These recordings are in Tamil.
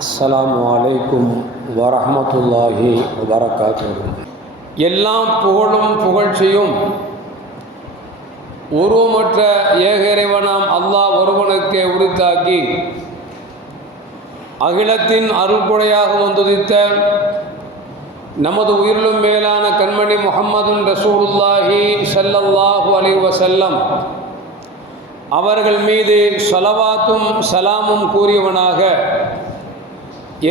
அஸ்ஸலாமு அலைக்கும் வரஹ்மத்துல்லாஹி வபரகாத்துஹு. எல்லாம் புகழும் புகழ்ச்சியும் உருவமற்ற ஏக இறைவனாம் அல்லாஹ் ஒருவனுக்கே உரித்தாக்கி அகிலத்தின் அருள்கொடையாக வந்துதித்த நமது உயிரிலும் மேலான கண்மணி முஹம்மதுன் ரசூலுல்லாஹி ஸல்லல்லாஹு அலைஹி வஸல்லம் அவர்கள் மீது ஸலவாத்தும் சலாமும் கூறியவனாக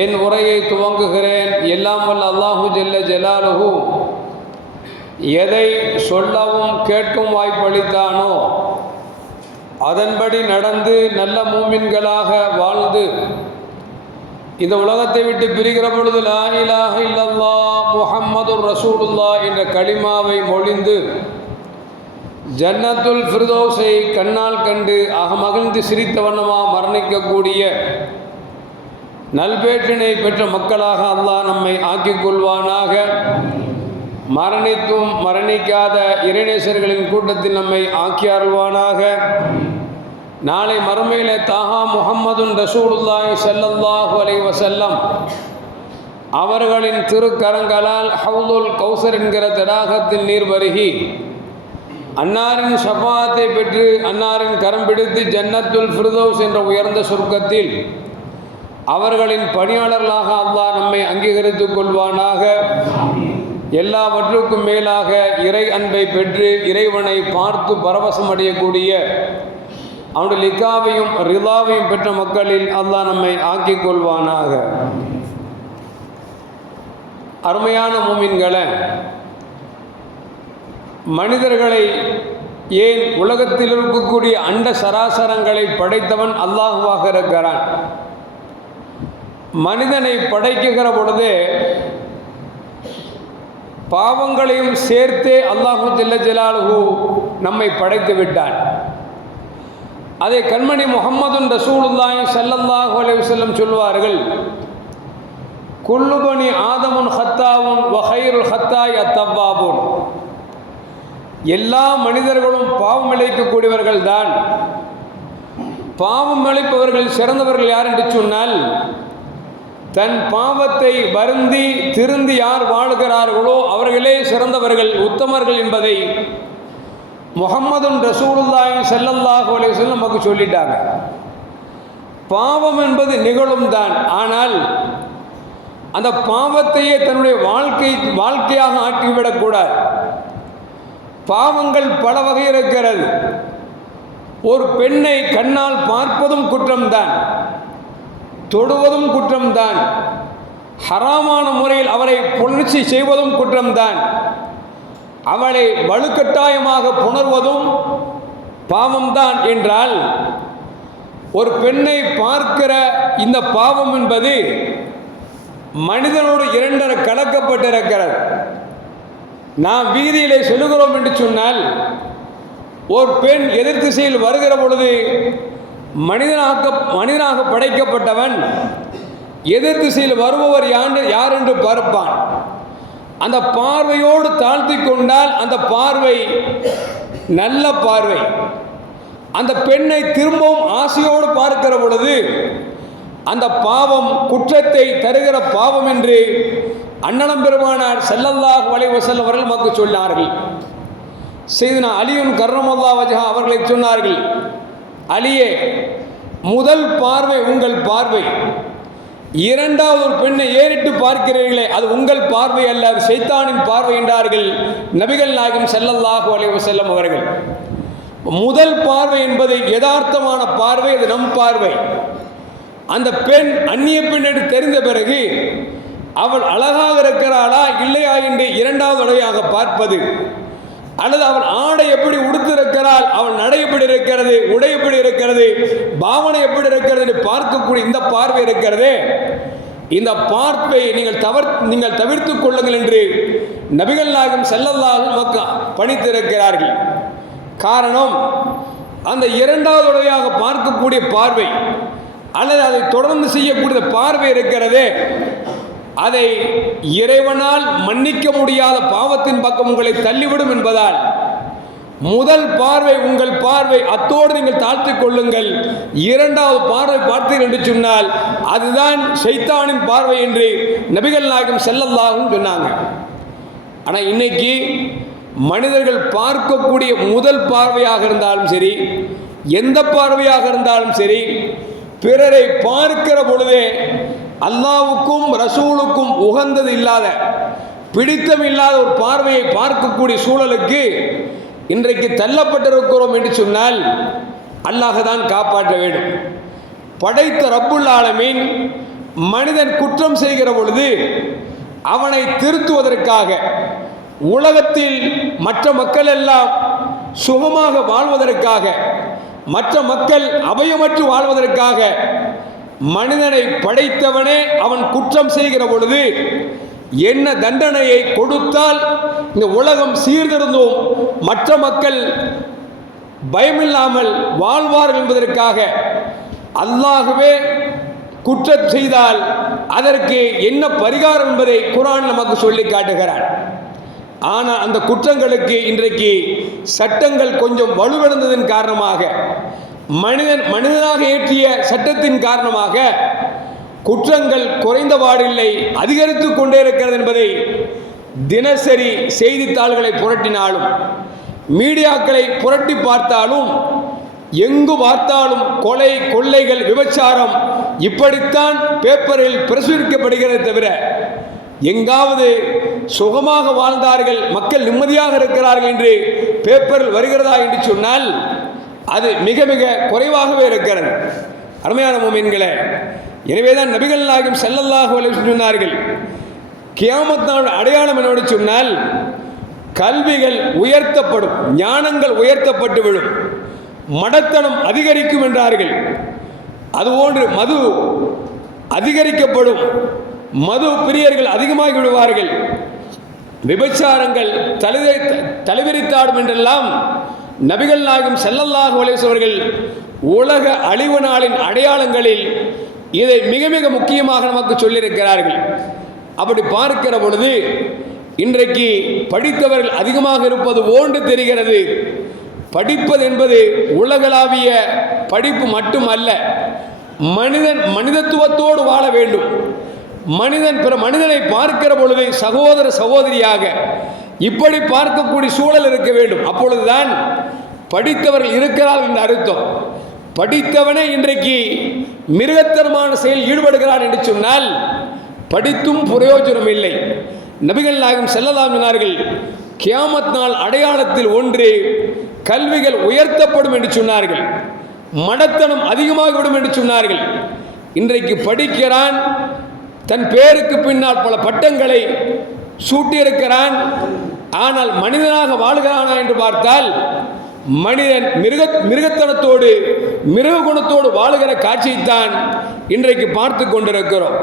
என் உரையை துவங்குகிறேன். எல்லாம் வல்ல அல்லாஹு ஜல்ல ஜலாலுஹு எதை சொல்லவும் கேட்கும் வாய்ப்பளித்தானோ அதன்படி நடந்து நல்ல மூமின்களாக வாழ்ந்து இந்த உலகத்தை விட்டு பிரிகிற பொழுது லா இலாஹ இல்லல்லாஹ் முஹம்மதுர் ரசூலுல்லாஹ் என்ற கலிமாவை மொழிந்து ஜன்னத்துல் ஃபிர்தௌஸை கண்ணால் கண்டு மகிழ்ந்து சிரித்த வண்ணமாக மரணிக்கக்கூடிய நல்பேற்றினை பெற்ற மக்களாக அல்லாஹ் நம்மை ஆக்கிக் கொள்வானாக. மரணித்தும் மரணிக்காத இறைநேசர்களின் கூட்டத்தில் நம்மை ஆக்கி அருள்வானாக. நாளை மறுமையிலே தாஹா முஹம்மதுன் ரசூலுல்லாஹி ஸல்லல்லாஹு அலைஹி வஸல்லம் அவர்களின் திருக்கரங்களால் ஹவுதுல் கௌசர் என்கிற தடாகத்தில் நீர் பருகி அன்னாரின் ஷஃபாத்தை பெற்று அன்னாரின் கரம் பிடித்து ஜன்னத்துல் ஃபிர்தௌஸ் என்ற உயர்ந்த சொர்க்கத்தில் அவர்களின் பணியாளர்களாக அல்லாஹ் நம்மை அங்கீகரித்துக் கொள்வானாக. எல்லாவற்றுக்கும் மேலாக இறை அன்பை பெற்று இறைவனை பார்த்து பரவசம் அடையக்கூடிய அவனுடைய லிகாவையும் ரிலாவையும் பெற்ற மக்களில் அல்லாஹ் நம்மை ஆக்கிக் கொள்வானாக. அருமையான மூமின்களை, மனிதர்களை ஏன் உலகத்தில் இருக்கக்கூடிய அண்ட சராசரங்களை படைத்தவன் அல்லாஹுவாக இருக்கிறான். மனிதனை படைக்குகிற பொழுதே பாவங்களையும் சேர்த்தே அல்லாஹு ஜல்ல ஜலாலுஹு நம்மை படைத்து விட்டான். அதை கண்மணி முஹம்மதுன் ரசூலுல்லாஹி ஸல்லல்லாஹு அலைஹி வஸல்லம் சொல்வார்கள், குல்லு பனி ஆதமுன் ஹத்தாவுன் வ கைருல் ஹத்தாய் அத்தவ்வாபுன். எல்லா மனிதர்களும் பாவம் இழைக்கக்கூடியவர்கள் தான். பாவம் இழைப்பவர்கள் சிறந்தவர்கள் யார் என்று சொன்னால், தன் பாவத்தை வருந்தி திருந்தி யார் வாழ்கிறார்களோ அவர்களே சிறந்தவர்கள், உத்தமர்கள் என்பதை முஹம்மதுன் ரசூலுல்லாஹி ஸல்லல்லாஹு அலைஹி வஸல்லம் நமக்கு சொல்லிட்டாங்க. பாவம் என்பது நிகழும் தான். ஆனால் அந்த பாவத்தையே தன்னுடைய வாழ்க்கையாக ஆக்கிவிடக்கூடாது. பாவங்கள் பல வகை இருக்கிறது. ஒரு பெண்ணை கண்ணால் பார்ப்பதும் குற்றம்தான், தொடுவதும் குற்றம்தான், ஹராமான முறையில் அவரை புணர்ச்சி செய்வதும் குற்றம்தான், அவளை வலுக்கட்டாயமாக புணர்வதும் பாவம்தான். என்றால் ஒரு பெண்ணை பார்க்கிற இந்த பாவம் என்பது மனிதனோடு இரண்டரை கலக்கப்பட்டிருக்கிறது. நாம் வீதியிலே செல்கிறோம் என்று சொன்னால் ஒரு பெண் எதிர் திசையில் வருகிற பொழுது மனிதனாக படைக்கப்பட்டவன் எதிர் திசையில் வருபவர் யார் என்று பார்ப்பான். அந்த பார்வையோடு தாழ்த்தி கொண்டால் அந்த பார்வை நல்ல பார்வை. அந்த பெண்ணை திரும்பவும் ஆசையோடு பார்க்கிற பொழுது அந்த பாவம் குற்றத்தை தருகிற பாவம் என்று அண்ணலம் பெருமானார் ஸல்லல்லாஹு அலைஹி வஸல்லம் அவர்கள் நமக்கு சொன்னார்கள். சையதுனா அலியுன் கர்ரமல்லாஹு வஜஹ அவர்களை சொன்னார்கள், அலியே, முதல் பார்வை உங்கள் பார்வை, இரண்டாவது ஒரு பெண்ணை ஏறிட்டு பார்க்கிறீர்களே அது உங்கள் பார்வை அல்ல, அது ஷைத்தானின் பார்வை என்றார்கள் நபிகள் நாயகம் ஸல்லல்லாஹு அலைஹி வஸல்லம் அவர்கள். முதல் பார்வை என்பது யதார்த்தமான பார்வை, அது நம் பார்வை. அந்த பெண் அந்நிய பெண் என்று தெரிந்த பிறகு அவள் அழகாக இருக்கிறாளா இல்லையா என்று இரண்டாவது தடவையாக பார்ப்பது, அல்லது அவள் ஆடை எப்படி உடுத்திருக்கிறாள், அவள் நடை எப்படி இருக்கிறது, உடை எப்படி இருக்கிறது, பாவனை எப்படி இருக்கிறது என்று பார்க்கக்கூடிய இந்த பார்வை இருக்கிறதே, இந்த பார்வை நீங்கள் தவிர்த்து கொள்ளுங்கள் என்று நபிகள் நாயகம் ஸல்லல்லாஹு அலைஹி வஸல்லம் பணித்திருக்கிறார்கள். காரணம், அந்த இரண்டாவது தடவையாக பார்க்கக்கூடிய பார்வை அல்லது அதை தொடர்ந்து செய்யக்கூடிய பார்வை இருக்கிறதே, அதை இறைவனால் மன்னிக்க முடியாத பாவத்தின் பக்கம் உங்களை தள்ளிவிடும் என்பதால் முதல் பார்வை உங்கள் பார்வை, அத்தோடு நீங்கள் தாழ்த்திக் கொள்ளுங்கள். இரண்டாவது பார்வை பார்த்தீர்கள் என்று சொன்னால் அதுதான் ஷைத்தானின் பார்வை என்று நபிகள் நாயகம் ஸல்லல்லாஹு அலைஹி வஸல்லம் சொன்னாங்க. ஆனால் இன்னைக்கு மனிதர்கள் பார்க்கக்கூடிய முதல் பார்வையாக இருந்தாலும் சரி, எந்த பார்வையாக இருந்தாலும் சரி, பிறரை பார்க்கிற பொழுதே அல்லாஹ்வுக்கும் ரசூலுக்கும் உகந்தது இல்லாத, பிடித்தம் இல்லாத ஒரு பார்வையை பார்க்கக்கூடிய சூழலுக்கு இன்றைக்கு தள்ளப்பட்டிருக்கிறோம் என்று சொன்னால் அல்லாஹ் தான் காப்பாற்ற வேண்டும். படைத்த ரப்புல் ஆலமீன் மனிதன் குற்றம் செய்கிற பொழுது அவனை திருத்துவதற்காக, உலகத்தில் மற்ற மக்கள் எல்லாம் சுகமாக வாழ்வதற்காக, மற்ற மக்கள் அபயமற்று வாழ்வதற்காக மனிதனை படைத்தவனே அவன் குற்றம் செய்கிற பொழுது என்ன தண்டனையை கொடுத்தால் இந்த உலகம் சீர்திருந்தும் மற்ற மக்கள் பயமில்லாமல் வாழ்வார்கள் என்பதற்காக அல்லாஹ்வே குற்றம் செய்தால் அதற்கு என்ன பரிகாரம் என்பதை குர்ஆன் நமக்கு சொல்லி காட்டுகிறான். ஆனால் அந்த குற்றங்களுக்கு இன்றைக்கு சட்டங்கள் கொஞ்சம் வலுவிழந்ததன் காரணமாக, மனிதனாக இயற்றிய சட்டத்தின் காரணமாக குற்றங்கள் குறைந்தபாடில்லை, அதிகரித்து கொண்டே இருக்கிறது என்பதை தினசரி செய்தித்தாள்களை புரட்டினாலும், மீடியாக்களை புரட்டி பார்த்தாலும், எங்கு பார்த்தாலும் கொலை, கொள்ளைகள், விபச்சாரம் இப்படித்தான் பேப்பரில் பிரசுரிக்கப்படுகிறது தவிர எங்காவது சுகமாக வாழ்ந்தார்கள், மக்கள் நிம்மதியாக இருக்கிறார்கள் என்று பேப்பரில் வருகிறதா என்று சொன்னால் அது மிக மிக குறைவாகவே இருக்கிறது. அருமையான முஃமின்களே, எனவேதான் நபிகள் நாயகம் ஸல்லல்லாஹு அலைஹி வஸல்லம் சொன்னார்கள், கியாமத் நாள் அடையாளம் என்னவென்று சொன்னால் கல்விகள் உயர்த்தப்படும், ஞானங்கள் உயர்த்தப்பட்டு விடும், மடத்தனம் அதிகரிக்கும் என்றார்கள். அதுபோன்று மது அதிகரிக்கப்படும், மது பிரியர்கள் அதிகமாகி விடுவார்கள், விபச்சாரங்கள் தலைவிரித்தாடும் என்றெல்லாம் நபிகள் நாயகம் ஸல்லல்லாஹு அலைஹி வஸல்லம் அவர்கள் உலக அழிவு நாளின் அடையாளங்களில் இதை மிக மிக முக்கியமாக நமக்கு சொல்லியிருக்கிறார்கள். அப்படி பார்க்கிற பொழுது இன்றைக்கு படித்தவர்கள் அதிகமாக இருப்பது போன்று தெரிகிறது. படிப்பது என்பது உலகளாவிய படிப்பு மட்டுமல்ல, மனிதன் மனிதத்துவத்தோடு வாழ வேண்டும். மனிதன் பிற மனிதனை பார்க்கிற பொழுது சகோதர சகோதரியாக இப்படி பார்க்கக்கூடிய சூழல் இருக்க வேண்டும். அப்பொழுதுதான் படித்தவர்கள் இருக்கிறார்கள் என்று அர்த்தம். படித்தவனே இன்றைக்கு மிருகத்தனமான செயல் ஈடுபடுகிறான் என்று சொன்னால் படித்தும் பிரயோஜனம் இல்லை. நபிகள் நாயகம் ஸல்லல்லாஹு அலைஹி வஸல்லம் சொன்னார்கள், கியாமத் நாள் அடையாளத்தில் ஒன்று கல்விகள் உயர்த்தப்படும் என்று சொன்னார்கள், மடத்தனம் அதிகமாகிவிடும் என்று சொன்னார்கள். இன்றைக்கு படிக்கிறான், தன் பேருக்கு பின்னால் பல பட்டங்களை சூட்டியிருக்கிறான், ஆனால் மனிதனாக வாழ்கிறானா என்று பார்த்தால் மனிதன் மிருகத்தனத்தோடு மிருக குணத்தோடு வாழுகிற காட்சியைத்தான் இன்றைக்கு பார்த்து கொண்டிருக்கிறோம்.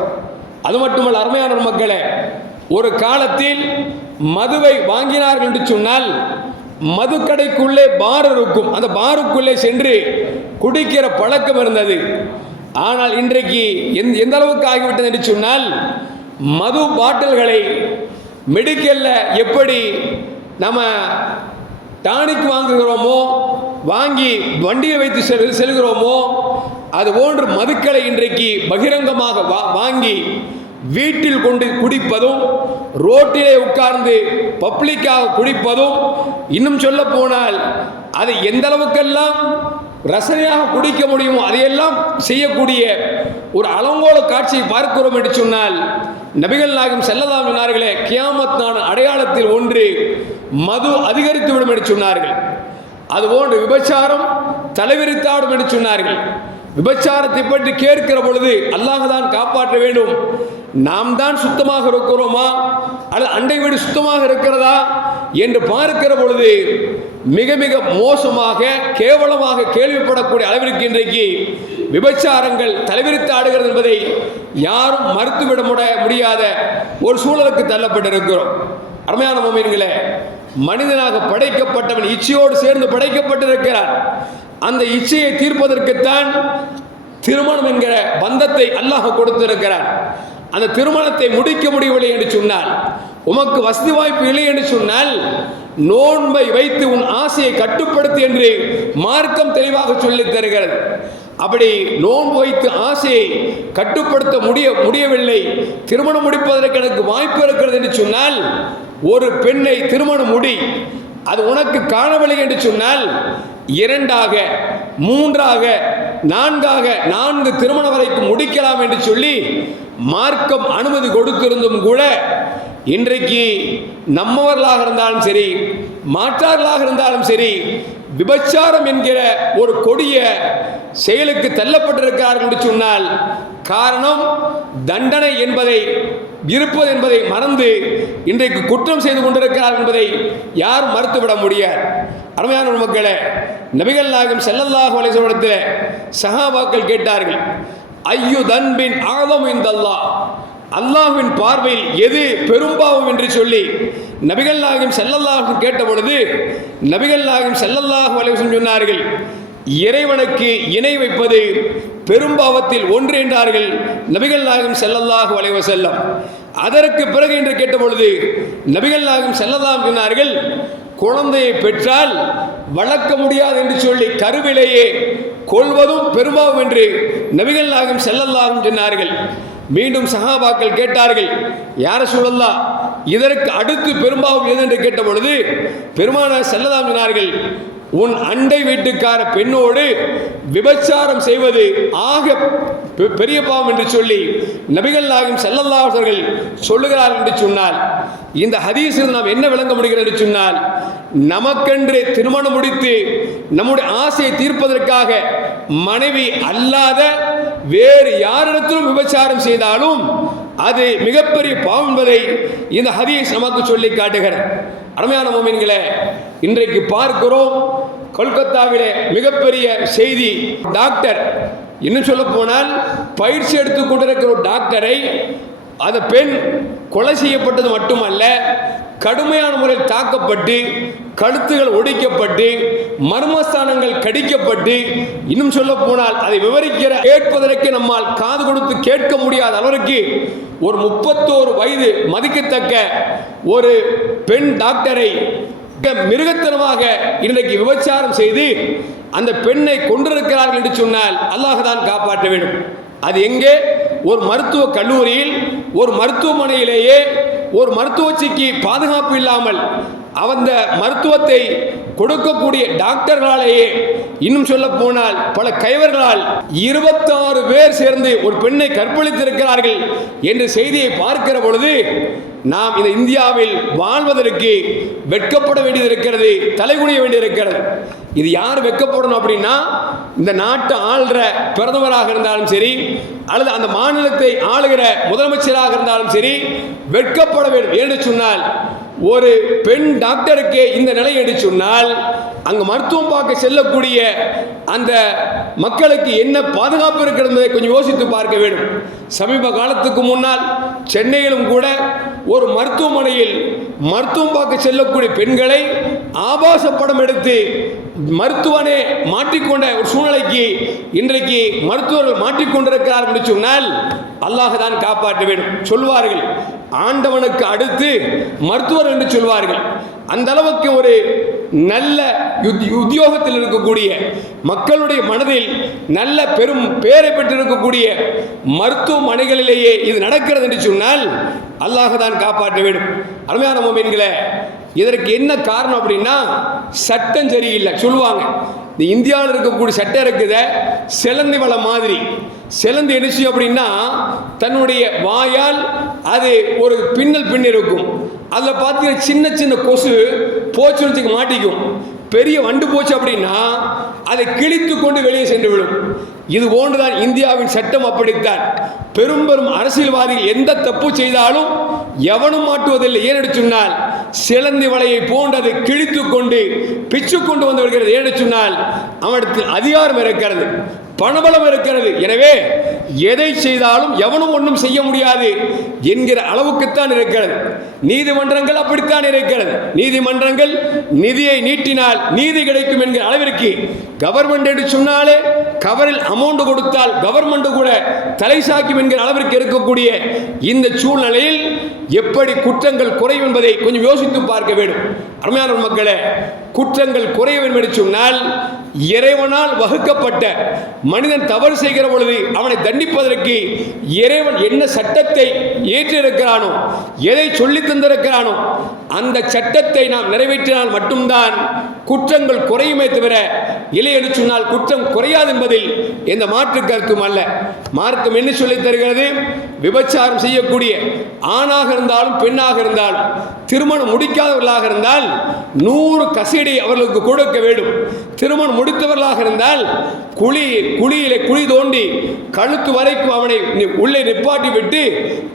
அது மட்டுமல்ல அருமையான மக்களே, ஒரு காலத்தில் மதுவை வாங்கினார்கள் என்று சொன்னால் மதுக்கடைக்குள்ளே பார் இருக்கும், அந்த பாருக்குள்ளே சென்று குடிக்கிற பழக்கம் இருந்தது. ஆனால் இன்றைக்கு எந்த அளவுக்கு ஆகிவிட்டது என்று சொன்னால் மது பாட்டில்களை மெடிக்கல்ல எப்படி நம்ம டானிக் வாங்குகிறோமோ, வாங்கி வண்டியை வைத்து செல்கிறோமோ, அதுபோன்று மதுக்களை இன்றைக்கு பகிரங்கமாக வாங்கி வீட்டில் கொண்டு குடிப்பதும், ரோட்டிலே உட்கார்ந்து பப்ளிக்காக குடிப்பதும், இன்னும் சொல்ல போனால் அதை எந்த அளவுக்கெல்லாம் ரசனையாக குடிக்க முடியுமோ அதையெல்லாம் செய்யக்கூடிய ஒரு அலங்கோல காட்சியை பார்க்கிறோம் என்று சொன்னால் நபிகள் நாயகம் ஸல்லல்லாஹு அலைஹி வஸல்லம் சொன்னார்களே, கியாமத் நாள் அடையாளத்தில் ஒன்று மது அதிகரித்து விடும் என்று சொன்னார்கள். அதுபோன்று விபச்சாரம் தலைவிரித்தாடும் என்று சொன்னார்கள். விபச்சாரத்தை பற்றி கேட்கிற பொழுது அல்லாஹ் தான் காப்பாற்ற வேண்டும். நாம் தான் சுத்தமாக இருக்கிறோமா அல்லது அண்டை வீடு சுத்தமாக இருக்கிறதா என்று பார்க்கிற பொழுது மிக மிக மோசமாக கேவலமாக கேள்விப்படக்கூடிய அளவிற்கு இன்றைக்கு விபச்சாரங்கள் தலைவிரித்து ஆடுகிறது என்பதை யாரும் மறுத்துவிட முடியாத ஒரு சூழலுக்கு தள்ளப்பட்டிருக்கிறோம். அருமையான முஃமின்களே, மனிதனாக படைக்கப்பட்டவன் இச்சையோடு சேர்ந்து படைக்கப்பட்டிருக்கிறான். அந்த இச்சையை தீர்ப்பதற்குத்தான் திருமணம் என்கிற பந்தத்தை அல்லாஹ் கொடுத்திருக்கிறான். அந்த திருமணத்தை முடிக்க முடியவில்லை என்று சொன்னால், உமக்கு வசதி வாய்ப்பு இல்லை என்று சொன்னால் நோன்பை வைத்து உன் ஆசையை கட்டுப்படுத்து என்று மார்க்கம் தெளிவாக சொல்லித் தருகிறது. அப்படி நோன்பு வைத்து ஆசையை கட்டுப்படுத்த முடியவில்லை, திருமணம் முடிப்பதற்கு எனக்கு வாய்ப்பு இருக்கிறது என்று சொன்னால், ஒரு பெண்ணை திருமணம் முடி, அது உனக்கு காணவில்லை என்று சொன்னால் 2ஆக 3ஆக 4ஆக 4 திருமணம் வரைக்கும் முடிக்கலாம் என்று சொல்லி மார்க்கம் அனுமதி கொடுத்திருந்தும் கூட இன்றைக்கு நம்மவர்களாக இருந்தாலும் சரி, மாற்றார்களாக இருந்தாலும் சரி, விபச்சாரம் என்கிற ஒரு கொடிய செயலுக்கு தள்ளப்பட்டிருக்கிறார்கள் என்று சொன்னால், காரணம் தண்டனை என்பதை இருப்பது என்பதை மறந்து இன்றைக்கு குற்றம் செய்து கொண்டிருக்கிறார் என்பதை யாரும் மறுத்துவிட முடியாது. அருமையான மக்களே, நபிகள் நாயகம் ஸல்லல்லாஹு அலைஹி வஸல்லம் சஹாபாக்கள் கேட்டார்கள், ஐயு தன்பின் ஆதம் இந்தல்லாஹ், அல்லாஹ்வின் பார்வையில் எது பெரும்பாவம் என்று சொல்லி நபிகள் நாயகம் ஸல்லல்லாஹு கேட்ட பொழுது நபிகள் நாயகம் ஸல்லல்லாஹு அலைஹி வஸல்லம் சொன்னார்கள், இறைவனுக்கு இணை வைப்பது பெரும்பாவத்தில் ஒன்று என்றார்கள் நபிகள் நாயகம் ஸல்லல்லாஹு அலைஹி வஸல்லம். அதற்கு பிறகு என்று கேட்டபொழுது நபிகள் நாயகம் ஸல்லல்லாஹு சொன்னார்கள், குழந்தையை பெற்றால் வளர்க்க முடியாது என்று சொல்லி கருவிலேயே கொள்வதும் பெரும்பாவம் என்று நபிகள் நாயகம் ஸல்லல்லாஹு சொன்னார்கள். மீண்டும் சஹாபாக்கள் கேட்டார்கள், யார ரசூலல்லாஹ், இதற்கு அடுத்து பெரும்பாவம் எது என்று கேட்ட பொழுது பெருமானார் ஸல்லல்லாஹு சொன்னார்கள், உன் அண்டை வீட்டுக்கார பெண்ணோடு விபச்சாரம் செய்வது ஆக பெரிய பாவம் என்று சொல்லி நபிகள் நாயகம் ஸல்லல்லாஹு அவர்கள் சொல்லுகிறார்கள் என்று சொன்னால், இந்த ஹதீஸில் நாம் என்ன விளங்க முடிகிறது என்று சொன்னால், நமக்கென்று திருமணம் முடித்து நம்முடைய ஆசையை தீர்ப்பதற்காக மனைவி அல்லாத வேறு யாரிடத்திலும் விபச்சாரம் செய்தாலும் அது மிகப்பெரிய பாவம் என்பதை இந்த ஹதீஸ் நமக்கு சொல்லி காட்டுகிறது. அருமையான மோமின்களே, இன்றைக்கு பார்க்கிறோம், கொல்கத்தாவிலே மிகப்பெரிய செய்தி, டாக்டர், இன்னும் சொல்ல போனால் பயிற்சி எடுத்துக் கொண்டிருக்கிற ஒரு டாக்டரை அந்த பெண் கொலை செய்யப்பட்டது மட்டுமல்ல, கடுமையான முறையில் தாக்கப்பட்டு கழுத்துகள் ஒடிக்கப்பட்டு மர்மஸ்தானங்கள் கடிக்கப்பட்டு, இன்னும் சொல்ல போனால் அதை விவரிக்கிற கேட்பதற்கு நம்மால் காது கொடுத்து கேட்க முடியாத அளவிற்கு ஒரு 31 வயது மதிக்கத்தக்க ஒரு பெண் டாக்டரை மிருகத்தனமாக இன்றைக்கு விபச்சாரம் செய்து அந்த பெண்ணை கொண்டிருக்கிறார்கள் என்று சொன்னால் அல்லாஹ் தான் காப்பாற்ற வேண்டும். அது எங்கே? ஒரு மருத்துவ கல்லூரியில், ஒரு மருத்துவமனையிலேயே ஒரு மருத்துவச்சிக்கு பாதுகாப்பு இல்லாமல் அந்த மருத்துவத்தை கொடுக்கக்கூடிய டாக்டர்களாலேயே, இன்னும் சொல்ல போனால் பல கைவர்களால் 26 பேர் சேர்ந்து ஒரு பெண்ணை கற்பழித்திருக்கிறார்கள் என்ற செய்தியை பார்க்கிற பொழுது நாம் இந்த இந்தியாவில் வாழ்வதற்கு வெட்கப்பட வேண்டியது இருக்கிறது, தலைகுனிய வேண்டியிருக்கிறது. இது யார் வெட்கப்படணும் அப்படின்னா, இந்த நாட்டை ஆள்ற பிரதமராக இருந்தாலும் சரி, அல்லது அந்த மாநிலத்தை ஆளுகிற முதலமைச்சராக இருந்தாலும் சரி, வெட்கப்பட வேண்டும். என்று சொன்னால் ஒரு பெண் டாக்டருக்கு இந்த நிலை என்று சொன்னால் அங்கு மருத்துவம் பார்க்க செல்லக்கூடிய அந்த மக்களுக்கு என்ன பாதுகாப்பு இருக்கிறது என்பதை கொஞ்சம் யோசித்து பார்க்க வேண்டும். சமீப காலத்துக்கு முன்னால் சென்னையிலும் கூட ஒரு மருத்துவமனையில் மருத்துவம் பார்க்க செல்லக்கூடிய பெண்களை ஆபாச படம் எடுத்து மருத்துவனே மாட்டிக்கொண்ட ஒரு சூழ்நிலைக்கு இன்றைக்கு மருத்துவர்கள் மாட்டிக்கொண்டிருக்கிறார்கள் என்று சொன்னால் அல்லாஹ் தான் காப்பாற்ற வேண்டும். சொல்வார்கள், ஆண்டவனுக்கு அடுத்து மருத்துவர் என்று சொல்வார்கள். அந்த அளவுக்கு ஒரு நல்ல உத்தியோகத்தில் இருக்கக்கூடிய, மக்களுடைய மனதில் நல்ல பெரும் பெயரை பெற்றிருக்கக்கூடிய மருத்துவமனைகளிலேயே இது நடக்கிறது என்று சொன்னால் அல்லாஹ் தான் காப்பாற்ற வேண்டும். அருமையான மோமின்களே, இதற்கு என்ன காரணம் அப்படின்னா, சட்டம் சரியில்லை. சொல்லுவாங்க, இந்த இந்தியாவில் இருக்கக்கூடிய சட்டம் இருக்குத சிலந்தி வலை மாதிரி. சிலந்தி என்ன அப்படின்னா, தன்னுடைய வாயால் அது ஒரு பின்னல் பின்னிருக்கும். அதில் பார்த்தீங்கன்னா சின்ன சின்ன கொசு போச்சு மாட்டிக்கும். பெரிய வண்டு போச்சு அப்படின்னா அதை கிழித்து கொண்டு வெளியே சென்று விடும். இது போன்றுதான் இந்தியாவின் சட்டம். அப்படித்தான் பெரும் பெரும் அரசியல்வாதிகள் எந்த தப்பு செய்தாலும் எவனும் மாட்டுவதில்லை. ஏனென்று சொன்னால் சிலந்தி வலையை போன்றது கிழித்து கொண்டு பிச்சு கொண்டு வந்து வருகிறது. ஏனென்று சொன்னால் அவனிடத்தில் அதிகாரம் இருக்கிறது. பணபலம் இருக்கிறது. எனவே எதை செய்தாலும் எவனும் ஒன்றும் செய்ய முடியாது என்கிற அளவுக்குத்தான் இருக்கிறது. நீதிமன்றங்கள் அப்படித்தான் இருக்கிறது. நீதிமன்றங்கள் நிதியை நீட்டினால் நீதி கிடைக்கும் என்கிற அளவிற்கு கவர்மெண்ட் என்று சொன்னாலே கவரில் அமௌண்ட் கொடுத்தால் கவர்மெண்ட் கூட தலை சாக்கும் என்கிற அளவிற்கு இருக்கக்கூடிய இந்த சூழ்நிலையில் எப்படி குற்றங்கள் குறையும் என்பதை கொஞ்சம் யோசித்து பார்க்க வேண்டும். அருமையான மக்களே, குற்றங்கள் குறைய வேண்டும் என்று சொன்னால் இறைவனால் வகுக்கப்பட்ட மனிதன் தவறு செய்கிற பொழுது அவனை தண்டிப்பதற்கு இறைவன் என்ன சட்டத்தை ஏற்றிருக்கிறானோ, எதை சொல்லி தந்திருக்கிறானோ அந்த சட்டத்தை நாம் நிறைவேற்றினால் மட்டும்தான் குற்றங்கள் குறையுமே தவிர இல்லை என்று சொன்னால் குற்றம் குறையாது என்பதில் எந்த மாற்று கருத்தும் அல்ல. மார்க்கம் என்ன சொல்லி தருகிறது? விபச்சாரம் செய்யக்கூடிய ஆணாக இருந்தாலும் பெண்ணாக இருந்தாலும் திருமணம் முடிக்காதவர்களாக இருந்தால் 100 கசீடை அவர்களுக்கு கொடுக்க வேண்டும். திருமணம் முடித்தவர்களாக இருந்தால் குழியிலே குழி தோண்டி கழுத்து வரைக்கும் அவனை உள்ளே நிப்பாட்டி விட்டு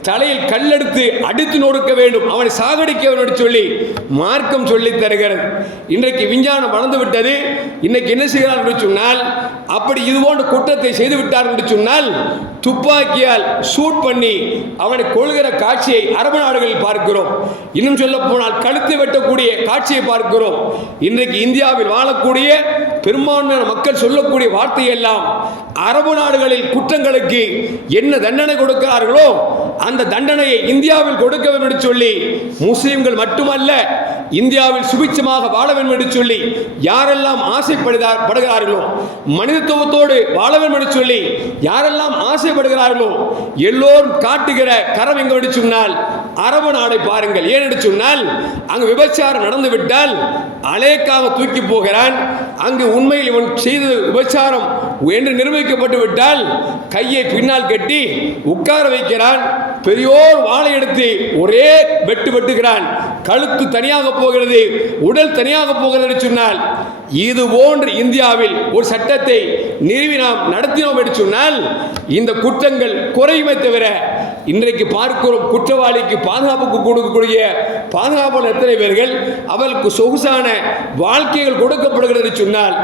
தலையில் கல்லெடுத்து அடித்து நொறுக்க வேண்டும், அவனை சாகடிக்க வேண்டும் என்று சொல்லி மார்க்கம் சொல்லி தருகிறது. இன்றைக்கு விஞ்ஞானம் வளர்ந்து விட்டது. இன்னைக்கு என்ன செய்கிறார் என்று சொன்னால், அப்படி இதுபோன்ற குற்றத்தை செய்து விட்டார் என்று சொன்னால் துப்பாக்கியால் ஷூட் பண்ணி அவனை கொள்கிற காட்சியை அரபு நாடுகளில் பார்க்கிறோம். இன்னும் சொல்ல போனால் கழுத்தை வெட்டக்கூடிய காட்சியை பார்க்கிறோம். இன்றைக்கு இந்தியாவில் வாழக்கூடிய பெரும்பான்மையான மக்கள் சொல்லக்கூடிய வார்த்தை எல்லாம் அரபு நாடுகளில் குற்றங்களுக்கு என்ன தண்டனை கொடுக்கிறார்களோ அந்த தண்டனையை இந்தியாவில் கொடுக்க வேண்டும் என்று சொல்லி முஸ்லிம்கள் மட்டுமல்ல இந்தியாவில் சுபிட்சமாக வாழ வேண்டும் என்று சொல்லி யாரெல்லாம் ஆசைப்படுகிறார்களோ, மனிதத்துவத்தோடு வாழ வேண்டும் என்று சொல்லி யாரெல்லாம் ஆசைப்படுகிறார்களோ எல்லோரும் காட்டுகிற கரம் எங்க என்று சொன்னால் அரபு நாடை பாருங்கள். ஏன் என்று சொன்னால் அங்கு விபச்சாரம் நடந்து விட்டால் அலேக்காக தூக்கி போகிறான். அங்கு உண்மையில் இவன் செய்த விபச்சாரம் என்று நிரூபிக்கப்பட்டு விட்டால் கையை பின்னால் கட்டி உட்கார வைக்கிறான். பெரியோர் வாளை எடுத்து ஒரே வெட்டுகிறான். கழுத்து தனியாக போகிறது, உடல் தனியாக போகிறது என்று சொன்னால் இது போன்று இந்தியாவில் ஒரு சட்டத்தை நிறுவி நாம் நடத்தினோம் என்று சொன்னால் இந்த குற்றங்கள் குறையுமே தவிர இன்றைக்கு பார்க்கிறோம் குற்றவாளிக்கு பாதுகாப்புக்கு கொடுக்கக்கூடிய பாதுகாப்பாளர் எத்தனை பேர்கள், அவர்களுக்கு சொகுசான வாழ்க்கைகள் கொடுக்கப்படுகிறது என்று சொன்னால்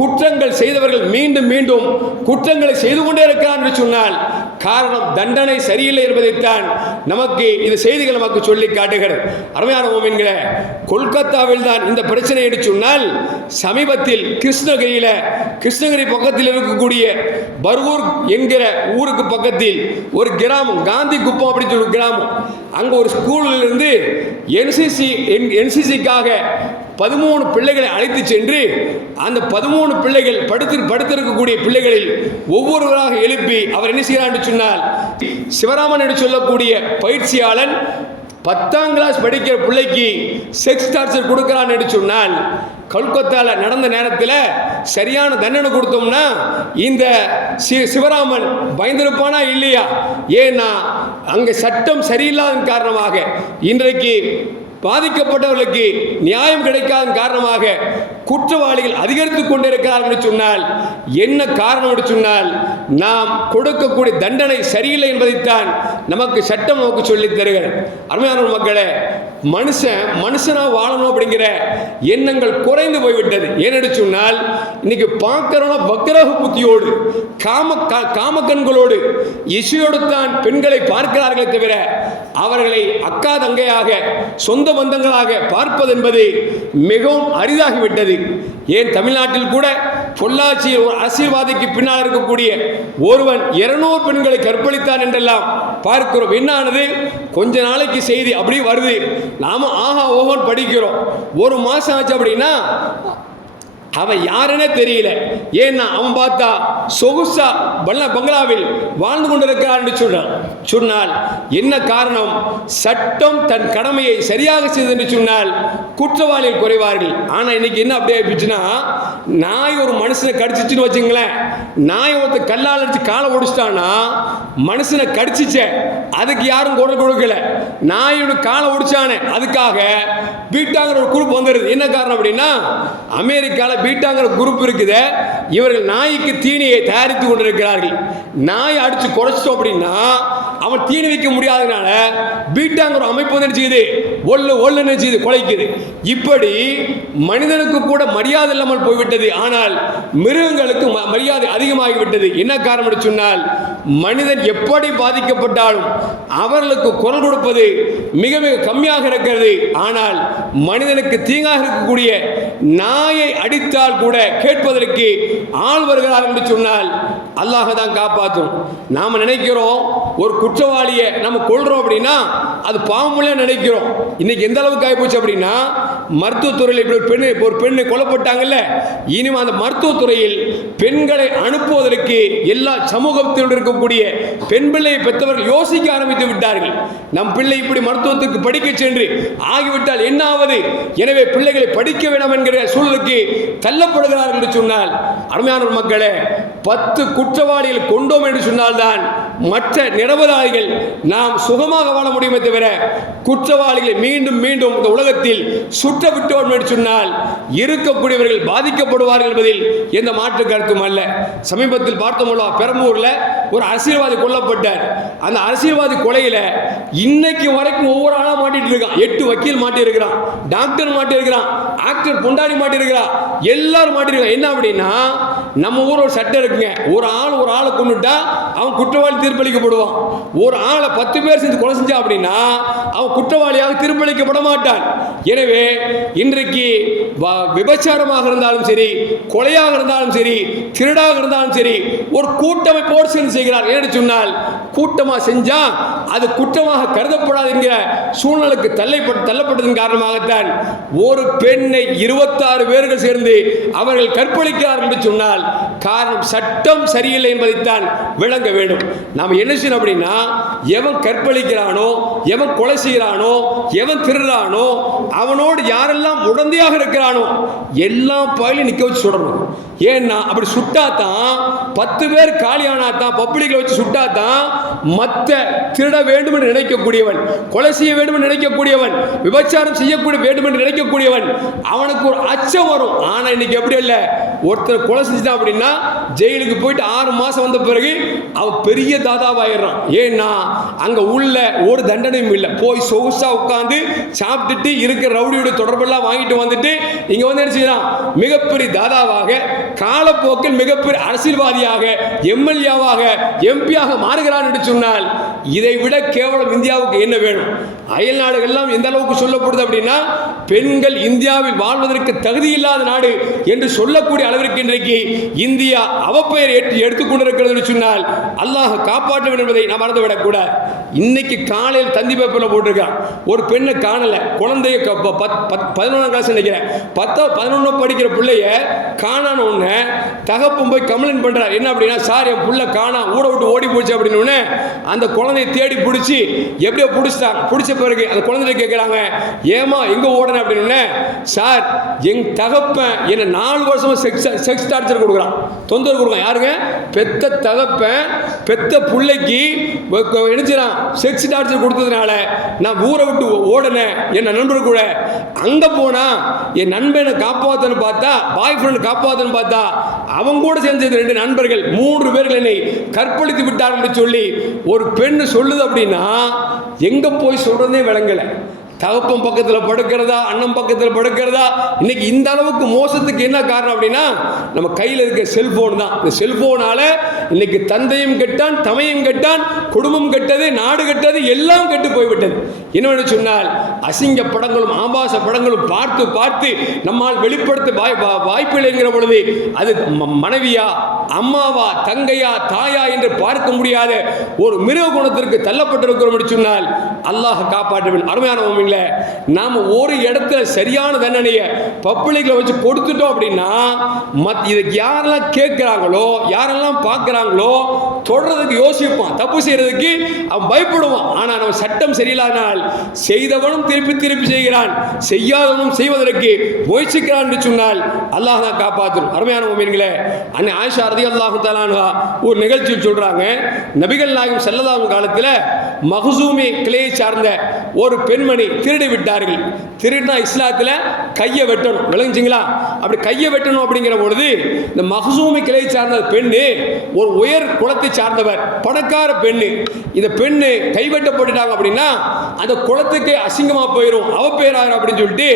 குற்றங்கள் செய்தவர்கள் மீண்டும் மீண்டும் குற்றங்களை செய்து கொண்டே இருக்கிறார் என்று சொன்னால் காரணம் தண்டனை சரியில்லை என்பதைத்தான் நமக்கு இந்த செய்திகள் நமக்கு சொல்லி காட்டுகிறது. அருமையான மோமின்களே, கொல்கத்தாவில் தான் இந்த பிரச்சனை என்று சொன்னால் சமீபத்தில் கிருஷ்ணகிரி பக்கத்தில் இருக்கக்கூடிய பர்கூர் என்கிற ஊருக்கு பக்கத்தில் ஒரு கிராமம், காந்தி குப்பம் அப்படின்னு சொல்லி கிராமம், அங்கே ஒரு ஸ்கூலில் இருந்து என்சிசிக்காக 13 பிள்ளைகளை அழைத்து சென்று அந்த 13 பிள்ளைகள் படுத்திருக்கக்கூடிய பிள்ளைகளில் ஒவ்வொருவராக எழுப்பி அவர் என்ன செய்கிறார் என்று சொன்னால் சிவராமன் என்று சொல்லக்கூடிய பயிற்சியாளன் 10ஆம் கிளாஸ் படிக்கிற பிள்ளைக்கு செக்ஸ் டார்ச்சர் கொடுக்கிறான் என்று சொன்னால் கொல்கத்தாவில் நடந்த நேரத்தில் சரியான தண்டனை கொடுத்தோம்னா இந்த சிவராமன் பயந்திருப்பானா இல்லையா? ஏன்னா அங்கே சட்டம் சரியில்லாத காரணமாக இன்றைக்கு பாதிக்கப்பட்டவர்களுக்கு நியாயம் கிடைக்காத காரணமாக குற்றவாளிகள் அதிகரித்துக் கொண்டிருக்கிறார்கள் என்று சொன்னால் என்ன காரணம் என்று சொன்னால் நாம் கொடுக்கக்கூடிய தண்டனை சரியில்லை என்பதைத்தான் நமக்கு சட்டம் நமக்கு சொல்லித் தருகிறது. அருமையான மக்களே, மனுஷனாக வாழணும் அப்படிங்கிற எண்ணங்கள் குறைந்து போய்விட்டது. ஏனென்று சொன்னால் இன்னைக்கு பார்க்கிறோம் வக்கிரக புத்தியோடு காம கண்களோடு இசையோடு தான் பெண்களை பார்க்கிறார்களே தவிர அவர்களை அக்கா தங்கையாக சொந்த பந்தங்களாக பார்ப்பது என்பது மிகவும் அரிதாகிவிட்டது. ஏன் தமிழ்நாட்டில் கூட பொள்ளாச்சியில் ஒரு அரசியல்வாதிக்கு பின்னால் இருக்கக்கூடிய ஒருவன் 200 பெண்களை கற்பழித்தான் என்றெல்லாம் பார்க்கிறோம். என்னானது? கொஞ்ச நாளைக்கு செய்தி அப்படி வருது, நாம ஆஹா ஓஹோன்னு படிக்கிறோம். ஒரு மாசம் ஆச்சு அப்படின்னா அவன் யாருன்னே தெரியல. ஏன்னா அவன் பார்த்தா சொகுசா பங்களாவில் வாழ்ந்து கொண்டிருக்கிறான் என்று சொன்னால் என்ன காரணம்? சட்டம் தன் கடமையை சரியாக செய்தது என்று சொன்னால் குற்றவாளிகள் குறைவார்கள். ஆனால் இன்னைக்கு என்ன அப்படியே ஆயிடுச்சுன்னா, நாய் ஒரு மனுஷனை கடிச்சிச்சுன்னு வச்சுங்களேன், நாய் ஒருத்தர் கல்லால் அடிச்சு காலை ஒடிச்சிட்டான்னா மனுஷனை கடிச்சிச்ச அதுக்கு யாரும் குரல் கொடுக்கல, நாயோட காலை ஒடிச்சானே அதுக்காக பீட்டாங்கிற ஒரு குரூப் வந்துடுது. என்ன காரணம் அப்படின்னா அமெரிக்காவில் பீட்டாங்கிற குரூப் இருக்குது. இவர்கள் நாய்க்கு தீனியை தயாரித்து கொண்டிருக்கிறார்கள். நாய் அடித்து குறைச்சிட்டோம் அப்படின்னா அவன் தீனி வைக்க முடியாதனால பீட்டாங்கிற அமைப்பு வந்து செய்யுது, ஒல்லு செய்யுது, குலைக்குது. இப்படி மனிதனுக்கு கூட மரியாதை இல்லாமல் போய்விட்டது. ஆனால் மிருகங்களுக்கு மரியாதை அதிகமாகிவிட்டது. என்ன காரணம் என்று சொன்னால், மனிதன் எப்படி பாதிக்கப்பட்டாலும் அவர்களுக்கு குரல் கொடுப்பது மிக மிக கம்மியாக இருக்கிறது. ஆனால் மனிதனுக்கு தீங்காக இருக்கக்கூடிய நாயை அடித்தால் கூட கேட்பதற்கு ஆள் வருகிறார் என்று சொன்னால் அல்லாஹ் தான் காப்பாற்றும். நாம நினைக்கிறோம் ஒரு குற்றவாளியை நம்ம கொள்றோம் அப்படின்னா அது பாவமுள்ள நினைக்கிறோம். இன்னைக்கு எந்த அளவுக்கு ஆகிப்போச்சு அப்படின்னா, மருத்துவத்துறையில் இப்படி ஒரு பெண்ணை கொல்லப்பட்டாங்கல்ல, இனிமே அந்த மருத்துவத்துறையில் பெண்களை அனுப்புவதற்கு எல்லா சமூகத்தில் இருக்கக்கூடிய பெண் பிள்ளையை பெற்றவர்கள் யோசிக்க ஆரம்பித்து விட்டார்கள். நம் பிள்ளை இப்படி மருத்துவத்துக்கு படிக்க சென்று ஆகிவிட்டால் என்ன ஆவது? எனவே பிள்ளைகளை படிக்க வேண்டாம் என்கிற சூழலுக்கு தள்ளப்படுகிறார்கள் என்று சொன்னால், அருமையான மக்களே, 10 குற்றவாளிகள் கொண்டோம் என்று சொன்னால்தான் மற்ற நிரபராதிகள் நாம் சுகமாக வாழ முடியுமே தவிர, குற்றவாளிகளை மீண்டும் மீண்டும் இந்த உலகத்தில் சுற்ற விட்டோம் என்று சொன்னால் இருக்கக்கூடியவர்கள் பாதிக்கப்படுவார்கள் என்பதில் எந்த மாற்று கருத்தும் அல்ல. சமீபத்தில் பார்த்தோம்ல, பெரம்பூர்ல ஒரு அரசியல்வாதி கொல்லப்பட்டார். அந்த அரசியல்வாதி கொலையில இன்னைக்கு வரைக்கும் ஒவ்வொரு ஆளா மாட்டிட்டு இருக்கான். 8 வக்கீல் மாட்டி இருக்கிறான், டாக்டர் மாட்டி இருக்கிறான், ஆக்டர் பொண்டாடி மாட்டி இருக்கிறான், எல்லாரும் மாட்டி இருக்கான். என்ன அப்படின்னா, நம்ம ஊர் ஒரு சட்டம் இருக்குங்க, ஒரு ஆளை கொண்டுட்டா அவன் குற்றவாளி தீர்ப்பளிக்கப்படுவான். ஒரு ஆளை 10 பேர் சேர்ந்து கொலை செஞ்சா அப்படின்னா அவன் குற்றவாளியாக தீர்ப்பளிக்கப்பட மாட்டான். எனவே இன்றைக்கு விபச்சாரமாக இருந்தாலும் சரி, கொலையாக இருந்தாலும் சரி, திருடாக இருந்தாலும் சரி, ஒரு கூட்டமைப்போடு சேர்ந்து செய்கிறார். என்று சொன்னால் கூட்டமாக செஞ்சா அது குற்றமாக கருதப்படாது என்கிற சூழ்நிலைக்கு தள்ளப்பட்டதன் காரணமாகத்தான் ஒரு பெண்ணை 26 பேர்கள் சேர்ந்து அவர்கள் கற்பழிக்கிறார்கள் என்று சொன்னால் காரணம் சட்டம் சரியில்லை என்பதைத்தான் விளங்க வேண்டும். நாம் என்ன செய்யணும் அப்படின்னா, எவன் கற்பழிக்கிறானோ, எவன் கொலை செய்கிறானோ, எவன் திருடுறானோ, அவனோடு யாரெல்லாம் உடந்தையாக இருக்கிறானோ எல்லா பயிலையும் நிற்க வச்சு சுடணும். ஏன்னா அப்படி சுட்டாதான் 10 பேர் காலியானாதான், பப்ளிக்ல வச்சு சுட்டாதான் மற்ற திருட வேண்டும் என்று நினைக்கக்கூடியவன், கொலை செய்ய வேண்டும் என்று நினைக்கக்கூடியவன், விபச்சாரம் செய்யக்கூடிய வேண்டும் என்று நினைக்கக்கூடியவன், அவனுக்கு ஒரு அச்சம் வரும். ஆனா இன்னைக்கு எப்படி இல்லை, ஒருத்தர் கொலை செஞ்சுட்டான் அப்படின்னா ஜெயிலுக்கு போயிட்டு 6 மாசம் வந்த பிறகு அவன் பெரிய தாதாவாயிடுறான். ஏன்னா அங்க உள்ள ஒரு தண்டனையும் இல்லை. போய் சொகுசா உட்கார்ந்து சாப்பிட்டுட்டு இருக்கிற ரவுடியோட தொடர்பெல்லாம் வாங்கிட்டு வந்துட்டு இங்க வந்து என்ன செய்யறான், மிகப்பெரிய தாதாவாக, காலப்போக்கில் மிகப்பெரிய அரசியல்வாதியாக, எம்எல்ஏவாக, எம்பியாக மாறுகிறான் என்று சொன்னால் இதை விட கேவலம் இந்தியாவுக்கு என்ன வேணும்? அயல் நாடுகள் எல்லாம் எந்த அளவுக்கு சொல்லப்படுது அப்படின்னா, பெண்கள் இந்தியாவில் வாழ்வதற்கு தகுதி இல்லாத நாடு என்று சொல்லக்கூடிய அளவிற்கு இன்றைக்கு இந்தியா அவப்பெயர் எடுத்துக்கொண்டிருக்கிறது என்று சொன்னால் அல்லாஹ் காப்பாற்ற வேண்டும் என்பதை நாம் மறந்துவிடக் கூடாது. இன்னைக்கு காலையில் தந்தி பேப்பரில் போட்டிருக்கான், ஒரு பெண்ணை காணல, குழந்தைய 11ஆம் கிளாஸ் நினைக்கிறேன், 11 படிக்கிற பிள்ளைய காணான உடனே தகப்பம் போய் கம்ப்ளைண்ட் பண்றார். என்ன அப்படின்னா, சார் என் புள்ள காணா, ஊட விட்டு ஓடி போச்சு அப்படின்னு அந்த குழந்தையை தேடி பிடிச்சி எப்படியோ பிடிச்சிட்டாங்க. பிடிச்ச பிறகு அந்த குழந்தைய கேட்கிறாங்க, ஏமா எங்க ஓடன அப்படின்னு. சார் எங்க தகப்பன் என்ன 4 வருஷமா செக்ஸ் டார்ச்சர் கொடுக்குறான், தொந்தரவு கொடுக்குறான். யாருங்க? பெத்த தகப்பன் பெத்த பிள்ளைக்கு நினைச்சான் செக்ஸ் டார்ச்சர் கொடுத்ததுனால நான் ஊரை விட்டு ஓடனேன் என் நண்பர் கூட. அங்க போனா என் நண்பனை காப்பாத்தன்னு பார்த்தா, பாய் ஃப்ரெண்ட் காப்பாத்தன்னு பார்த்தா, அவங்க கூட சேர்ந்து 2 நண்பர்கள் 3 பேர்கள் என்னை கற்பழித்து விட்டார்கள் சொல்லி ஒரு பெண் சொல்லுது அப்படின்னா எங்க போய் சொல்றதே விளங்கல. தகப்பன் பக்கத்தில் படுக்கிறதா, அண்ணன் பக்கத்தில் படுக்கிறதா. இன்னைக்கு இந்த அளவுக்கு மோசத்துக்கு என்ன காரணம் அப்படின்னா, நம்ம கையில் இருக்க செல்போன் தான். இந்த செல்போனால இன்னைக்கு தந்தையும் கெட்டான், தமையும் கெட்டான், குடும்பம் கெட்டது, நாடு கெட்டது, எல்லாம் கெட்டு போய்விட்டது. என்னவென்று சொன்னால் அசிங்க படங்களும் ஆபாச படங்களும் பார்த்து பார்த்து நம்மால் வெளிப்படுத்த வாய்ப்பில்லைங்கிற பொழுது அது மனைவியா, அம்மாவா, தங்கையா, தாயா என்று பார்க்க முடியாத ஒரு மிருக குணத்திற்கு தள்ளப்பட்டிருக்கிறோம் என்று சொன்னால் அல்லாஹ் காப்பாற்றுவேன். அருமையான நாம ஒரு இடத்துல சரியான தண்டனையை பப்ளிக்ல வச்சு கொடுத்துட்டோம் அப்படின்னா இதுக்கு யாரெல்லாம் கேட்கிறாங்களோ, யாரெல்லாம் பார்க்கிறாங்களோ தொடர்றதுக்கு யோசிப்பான், தப்பு செய்யறதுக்கு அவன் பயப்படுவான். ஆனா நம்ம சட்டம் சரியில்லாதனால் செய்தவனும் திருப்பி திருப்பி செய்கிறான், செய்யாதவனும் செய்வதற்கு முயற்சிக்கிறான் என்று சொன்னால் அல்லாஹ் தான் காப்பாற்றும். அருமையான முஃமின்களே, அன்னை ஆயிஷா ரலியல்லாஹு தஆலா அன்ஹா ஒரு நிகழ்ச்சியில் சொல்றாங்க, நபிகள் நாயகம் ஸல்லல்லாஹு அலைஹி காலத்தில் மஹ்சூமி கிளையை சார்ந்த ஒரு பெண்மணி திருடி விட்டார்கள். திருடினா இஸ்லாத்தில் கையை வெட்டணும், விளங்குச்சிங்களா? அப்படி கையை வெட்டணும் அப்படிங்கிற பொழுது இந்த மஹ்சூமி கிளையை சார்ந்த பெண்ணு ஒரு உயர் குலத்தை சார்ந்தவர், பணக்கார பெண்ணு. இந்த பெண்ணு கைவெட்டப்பட்டுட்டாங்க அப்படின்னா அந்த குலத்துக்கு அசிங்கமா போயிடும், அவப்பேராயிரும் அப்படின்னு சொல்லிட்டு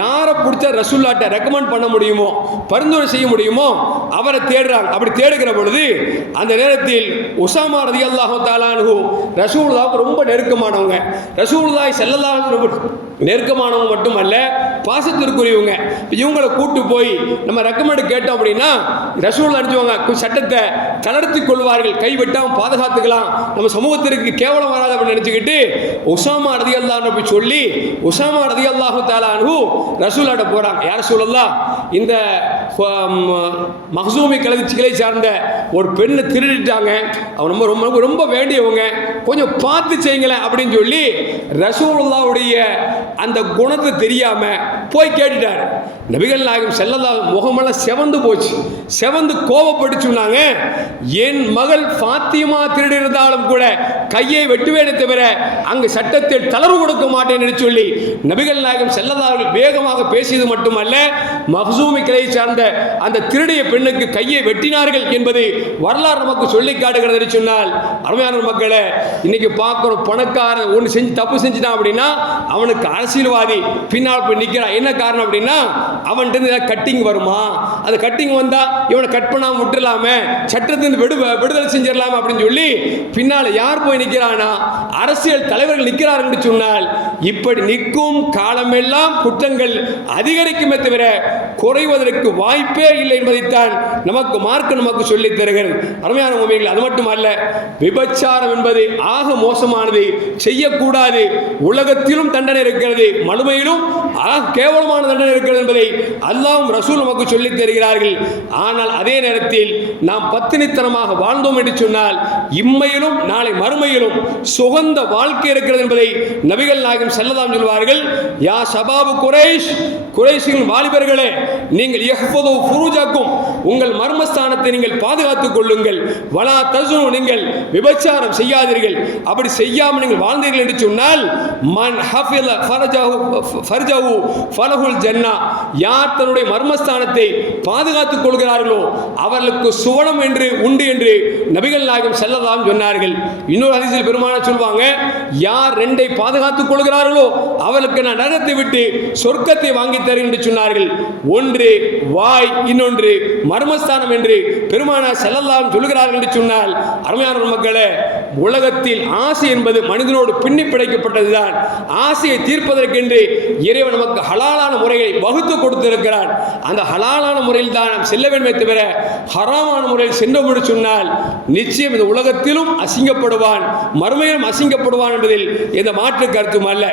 யாரை பிடிச்ச ரசூலுல்லாஹ்ட்ட ரெக்கமெண்ட் பண்ண முடியுமோ, பரிந்துரை செய்ய முடியுமோ அவரை தேடுறாங்க. அப்படி தேடுகிற பொழுது அந்த நேரத்தில் உசாமா ரலியல்லாஹு தஆலா அன்ஹு ரசூலுல்லாஹ்வுக்கு ரொம்ப நெருக்கமானவங்க, ரசூலுல்லாஹி ஸல்லல்லாஹு அலைஹி வஸல்லம் நெருக்கமானவங்க மட்டுமல்ல, பாசத்திற்குரியவங்க. இவங்களை கூட்டு போய் நம்ம ரெக்கமெண்ட் கேட்டோம் அப்படின்னா ரசூலுல்லாஹ் அனுப்புவாங்க, சட்டத்தை தளர்த்தி கொள்வார்கள், கை வெட்டாமல் பாதுகாத்துக்கலாம், நம்ம சமூகத்திற்கு கேவலம் வராது அப்படின்னு நினைச்சுக்கிட்டு உசாமா ரலியல்லாஹு அன்ஹு சொல்லி உசாமா ரலியல்லாஹு தஆலா அன்ஹு ரசூலுல்லாஹ்ட்ட போறாங்க. யா ரசூலல்லாஹ், இந்த மஹ்சூமி கிளை சார்ந்த ஒரு பெண்ணை திருடிட்டாங்க, அவங்க ரொம்ப ரொம்ப ரொம்ப வேண்டியவங்க, கொஞ்சம் பார்த்து செய்யுங்களேன் அப்படின்னு சொல்லி ரசூலுல்லாஹ்வுடைய அந்த குணத்தை தெரியாம போய் கேட்டுட்டார். நபிகள் நாயகம் ஸல்லல்லாஹு முகமெல்லாம் செவந்து போச்சு, செவந்து கோபப்பட்டு சொன்னாங்க, என் மகள் ஃபாத்திமா திருடி இருந்தாலும் கூட கையை வெட்டுவேனே தவிர அங்கு சட்டத்தில் தளர்வு கொடுக்க மாட்டேன் என்று சொல்லி நபிகள் நாயகம் ஸல்லல்லாஹு வேகமாக பேசியது மட்டுமல்ல, மஹ்சூமி கிளையை சார்ந்த அந்த திருடிய பெண்ணுக்கு கையை வெட்டினார்கள் என்பது வரலாறு நமக்கு சொல்லி காட்டுகிறது என்று சொன்னால், அருமையான மக்களே, இன்னைக்கு பார்க்கிறோம், பணக்காரன் ஒன்று செஞ்சு தப்பு செஞ்சுட்டான் அப்படின்னா அவனுக்கு அரசியல்வாதி பின்னால் போய் நிற்கிறான். என்ன காரணம் அப்படின்னா அவன்கிட்ட கட்டிங் வருமா, அது கட்டிங் வந்தா இவனை கட் பண்ணாம விட்டுலாமே, சட்டத்தின் விடுதலை செஞ்சிடலாமா அப்படின்னு சொல்லி பின்னால் யார் போய் நிற்கிறானா, அரசியல் தலைவர்கள் நிற்கிறார்கள் என்று சொன்னால், இப்படி நிற்கும் காலமெல்லாம் குற்றங்கள் அதிகரிக்குமே தவிர குறைவதற்கு வாய்ப்பே இல்லை என்பதைத்தான் நமக்கு மார்க்க நமக்கு சொல்லித் தருகிறது. அருமையான உண்மைகள், அது மட்டுமல்ல, விபச்சாரம் என்பது ஆக மோசமானது, செய்யக்கூடாது. உலகத்திலும் தண்டனை இருக்கிறது, மறுமையிலும் கேவலமான தண்டனை இருக்கிறது என்பதை அல்லாஹ்வும் ரசூல் நமக்கு சொல்லித் தருகிறார்கள். ஆனால் அதே நேரத்தில் நாம் பத்தினித்தனமாக வாழ்ந்தோம் என்று சொன்னால் இம்மையிலும் நாளை மறுமையிலும் சுகந்த வாழ்க்கை இருக்கிறது என்பதை நபிகள் நாயகம் ஸல்லல்லாஹு அலைஹி சொல்வார்கள். யா ஷபாபு குரைஷ், குரைஷின் வாலிபர்களே, நீங்கள் யஹ்ஃபது ஃபுரூஜக்கும், உங்கள் மர்மஸ்தானத்தை நீங்கள் பாதுகாத்துக் கொள்ளுங்கள். வலா தஸ்னு, நீங்கள் விபச்சாரம் செய்யாதீர்கள். அப்படி செய்யாமல் நீங்கள் வாழ்ந்தீர்கள் என்று சொன்னால் மன் ஹஃபில ஃபர்ஜஹு ஃபலஹுல் ஜன்னா, யார் தன்னுடைய மர்மஸ்தானத்தை பாதுகாத்துக் கொள்கிறார்களோ அவர்களுக்கு சுவனம் என்று உண்டு என்று நபிகள் நாயகம் ஸல்லல்லாஹு அலைஹி சொன்னார்கள். இன்னொரு ஹதீஸில் பெருமானார் சொல்வாங்க, யார் ரெண்டை பாதுகாத்துக் கொள்கிறார்களோ அவர்களுக்கு நான் நரகத்தை விட்டு சொர்க்கத்தை வாங்கி தருகிறேன் என்று சொன்னார்கள். ஒன்று வாய், இன்னொன்று மர்மஸ்தானம் என்று பெருமானார் ஸல்லல்லாஹு அலைஹி சொல்கிறார்கள் என்று சொன்னால், அருமையான மக்களே, உலகத்தில் ஆசை என்பது மனிதனோடு பின்னி பிணைக்கப்பட்டதுதான். ஆசையை தீர்ப்பதற்கென்று இறைவன் நமக்கு ஹலாலான முறையை வகுத்து கொடுத்திருக்கிறான். அந்த ஹலாலான முறையில் தான் நாம் செல்ல வேண்டுமே தவிர ஹராமான முறையில் சென்றோம் என்று சொன்னால் நிச்சயம் இந்த உலகத்திலும் அசிங்கப்படுவான், மறுமையிலும் அசிங்கப்படுவான் என்பதில் எந்த மாற்று கருத்தும் அல்ல.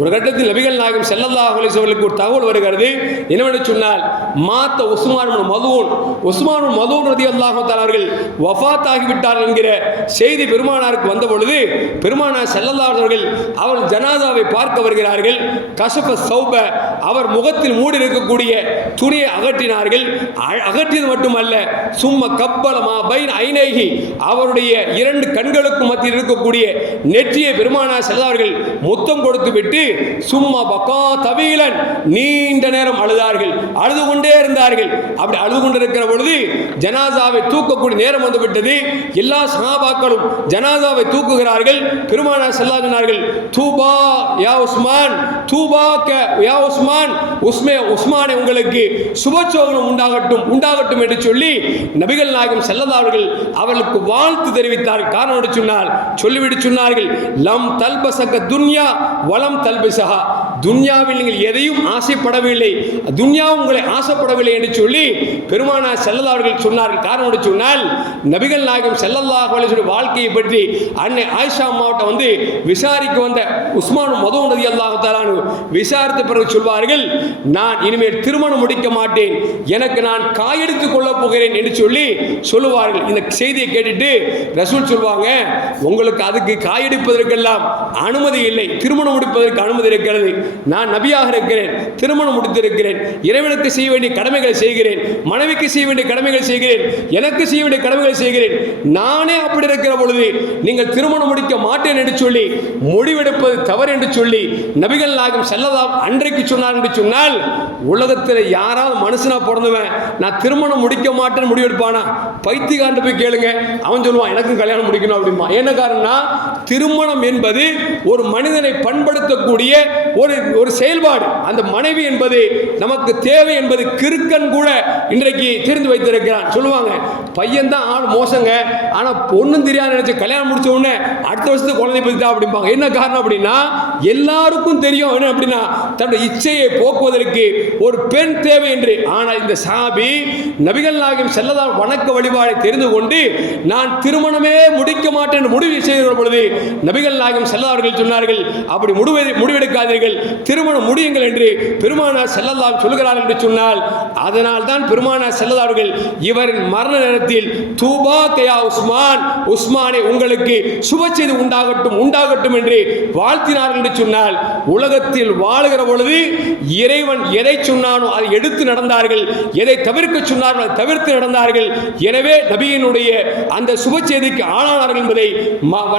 ஒரு கட்டத்தில் நபிகள் நாயகம் ஸல்லல்லாஹு அலைஹி வஸல்லம் ஒரு தகவல் வருகிறது. என்னவென்று சொன்னால், மாத்த உஸ்மான் மதூன் ரலியல்லாஹு தஆலா அவர்கள் வஃபாத் ஆகிவிட்டார் என்கிற செய்தி பெருமானாருக்கு வந்த பொழுது பெருமானார் ஸல்லல்லாஹு அலைஹி அவர்கள் அவர் ஜனாதாவை பார்க்க வருகிறார்கள். கஷஃப ஸௌப, அவர் முகத்தில் மூடி இருக்கக்கூடிய துணியை அகற்றினார்கள். அகற்றியது மட்டுமல்ல, சும்ம கப்பலமா பைன் ஐனைஹி, அவருடைய இரண்டு கண்களுக்கு மத்தியில் இருக்கக்கூடிய நெற்றியை பெருமானார் ஸல்லல்லாஹு அலைஹி அவர்கள் முத்தம் கொடுத்து விட்டு சும்மா பகா தவீலன், நீண்ட நேரம் அழுதார்கள், அழுது கொண்டே இருந்தார்கள். அப்படி அழுது கொண்டிருக்கிற பொழுது ஜனாசாவை தூக்கக்கூடிய நேரம் வந்து விட்டது. எல்லா சஹாபாக்களும் ஜனாசாவை தூக்குகிறார்கள். பெருமானார் ஸல்லல்லாஹு அலைஹி சொன்னார்கள், தூபா யா உஸ்மான், தூபாக்க யா உஸ்மான், உஸ்மானே உங்களுக்கு சுபசோகனம் உண்டாகட்டும் என்று சொல்லி நபிகள் நாயகம் ஸல்லல்லாஹு அலைஹி அவர்களுக்கு வாழ்த்து தெரிவித்தார்கள். காரணம் என்று சொன்னால் சொல்லிவிட்டு சொன்னார்கள், லம் தல்பசக துன்யா வலம் தல்பசஹா, துன்யாவில் நீங்கள் எதையும் ஆசைப்படவில்லை, துன்யாவும் உங்களை ஆசைப்படவில்லை என்று சொல்லி பெருமானார் ஸல்லல்லாஹு அலைஹி சொன்னார்கள். காரணம் என்று சொன்னால் நபிகள் நாயகம் ஸல்லல்லாஹு அலைஹி வாழ்க்கையை பற்றி அன்னை ஆயிஷா அம்மாவட்ட வந்து விசாரிக்க வந்த உஸ்மான் மதூன் ரலியல்லாஹு தஆலா விசாரித்த பிறகு சொல்வார்கள், நான் இனிமேல் திருமணம் முடிக்க மாட்டேன், எனக்கு நான் காயெடுத்துக் கொள்ளப் போகிறேன் என்று சொல்லி சொல்லுவார்கள். இந்த செய்தியை கேட்டுட்டு ரசூல் சொல்வாங்க, உங்களுக்கு அதுக்கு காயெடுப்பதற்கெல்லாம் அனுமதி இல்லை, திருமணம் முடிப்பதற்கு அனுமதி இருக்கிறது. நான் நபியாக இருக்கிறேன், திருமணம் முடித்திருக்கிறேன், இறைவனுக்கு செய்ய வேண்டிய கடமைகளை செய்கிறேன், மனைவிக்கு செய்ய வேண்டிய கடமைகளை செய்கிறேன், எனக்கு செய்ய வேண்டிய கடமைகளை செய்கிறேன். நானே அப்படி இருக்கிற பொழுது நீங்கள் திருமணம் முடிக்க மாட்டேன் என்று சொல்லி முடிவெடுப்பது தவறு என்று சொல்லி நபிகள் நாயகம் ஸல்லல்லாஹு அன்றைக்கு சொன்னார் என்று சொன்னால், உலகத்தில் யாராவது மனுஷனா பிறந்தவன் நான் திருமணம் முடிக்க மாட்டேன்னு முடிவெடுப்பானா? பைத்தியக்காரன் போய் கேளுங்க, அவன் சொல்லுவான் எனக்கும் கல்யாணம் முடிக்கணும் அப்படிமா. என்ன காரணம்னா, திருமணம் என்பது ஒரு மனிதனை பண்படுத்தக்கூடிய ஒரு செயல்பாடு. அந்த மனைவி என்பது நமக்கு தேவை என்பது கிறுக்கன் கூட இன்றைக்கு தெரிந்து வைத்திருக்கிறான். சொல்லுவாங்க பையன் தான் ஆள் மோசங்க, ஆனா பொண்ணும் தெரியாது நினைச்சு கல்யாணம் முடிச்ச உடனே அடுத்த வருஷத்துக்கு குழந்தை பத்திட்டா அப்படிம்பாங்க. என்ன காரணம் அப்படின்னா, எல்லாருக்கும் தெரியும் என்ன அப்படின்னா தன்னுடைய இச்சையை போக்குவதற்கு ஒரு பெண் தேவை என்று. ஆனால் இந்த சஹாபி நபிகள் நாயகம் ஸல்லல்லாஹு வணக்க வழிபாடை தெரிந்து கொண்டு நான் திருமணமே முடிக்க மாட்டேன் என்று முடிவு செய்கிற பொழுது நபிகள் நாயகம் ஸல்லல்லாஹு அவர்கள் சொன்னார்கள், அப்படி முடிவெடுக்காதீர்கள், திருமணம் முடியுங்கள் என்று பெருமானார் ஸல்லல்லாஹு சொல்கிறார்கள் என்று சொன்னால், அதனால் தான் பெருமானார் ஸல்லல்லாஹு அவர்கள் இவரின் மரண நேரத்தில் தூபா கயா உஸ்மான், உஸ்மானே உங்களுக்கு சுப செய்தி உண்டாகட்டும் என்று வாழ்த்தினார்கள் என்று சொன்னால், உலகத்தில் வாழுகிற பொழுது இறைவன் எதை சொன்னானோ அதை எடுத்து நடந்தார்கள், எதை தவிர்க்க சொன்னார்கள் அதை தவிர்த்து நடந்தார்கள். எனவே நபியினுடைய அந்த சுப செய்திக்கு ஆளானார்கள் என்பதை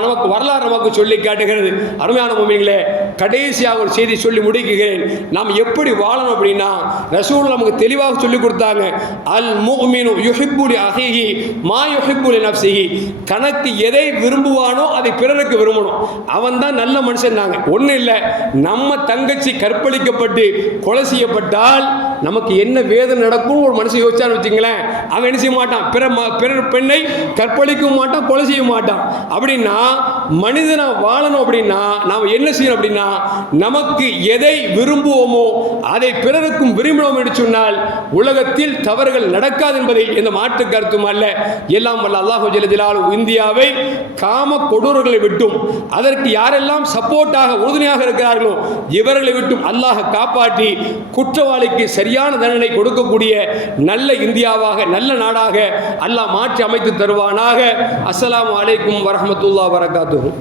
நமக்கு வரலாறு நமக்கு சொல்லி காட்டுகிறது. அருமையான முஃமினீன்களே, கடைசியாக ஒரு செய்தி சொல்லி முடிக்கிறேன். நாம் எப்படி வாழணும் அப்படின்னா, ரசூல் நமக்கு தெளிவாக சொல்லி கொடுத்தாங்க. அல் முஃமினு யுஹிப்பு லி அஹீஹி மா யுஹிப்பு லி நஃப்ஸிஹி. தனக்கு எதை விரும்புவானோ அதை பிறருக்கு விரும்பணும். அவன் தான் நல்ல மனுஷன். ஒன்றும் இல்லை, நம்ம தங்கச்சி கற்பழிக்கப்பட்டு கொலை செய்யப்பட்டால் நமக்கு என்ன வேதனை நடக்கும் ஒரு மனுஷன் யோசிச்சான்னு வச்சுங்களேன், அவன் என்ன செய்ய மாட்டான், பிறர் பெண்ணை கற்பழிக்கவும் மாட்டான், கொலை செய்ய மாட்டான். அப்படின்னா மனிதனா வாழணும் அப்படின்னா நாம் என்ன செய்யணும் அப்படின்னா, நமக்கு எதை விரும்புவோமோ அதை பிறருக்கும் விரும்பினோம் என்று சொன்னால் உலகத்தில் தவறுகள் நடக்காது என்பதை எந்த மாற்று கருத்தும் அல்ல. எல்லாம் வல்ல அல்லாஹ் ஜல்ல ஜலாலுஹு இந்தியாவை காம கொடூரர்களை விட்டும் அதற்கு யாரெல்லாம் சப்போர்ட்டாக உறுதுணையாக இருக்கிறார்களோ இவர்களை விட்டும் அல்லாஹ் காப்பாற்றி குற்றவாளிக்கு சரியான தண்டனை கொடுக்கக்கூடிய நல்ல இந்தியாவாக நல்ல நாடாக அல்லாஹ் மாற்றி அமைத்து தருவானாக. அஸ்ஸலாமு அலைக்கும் வரஹ்மத்துல்லாஹி வபரகாத்துஹு.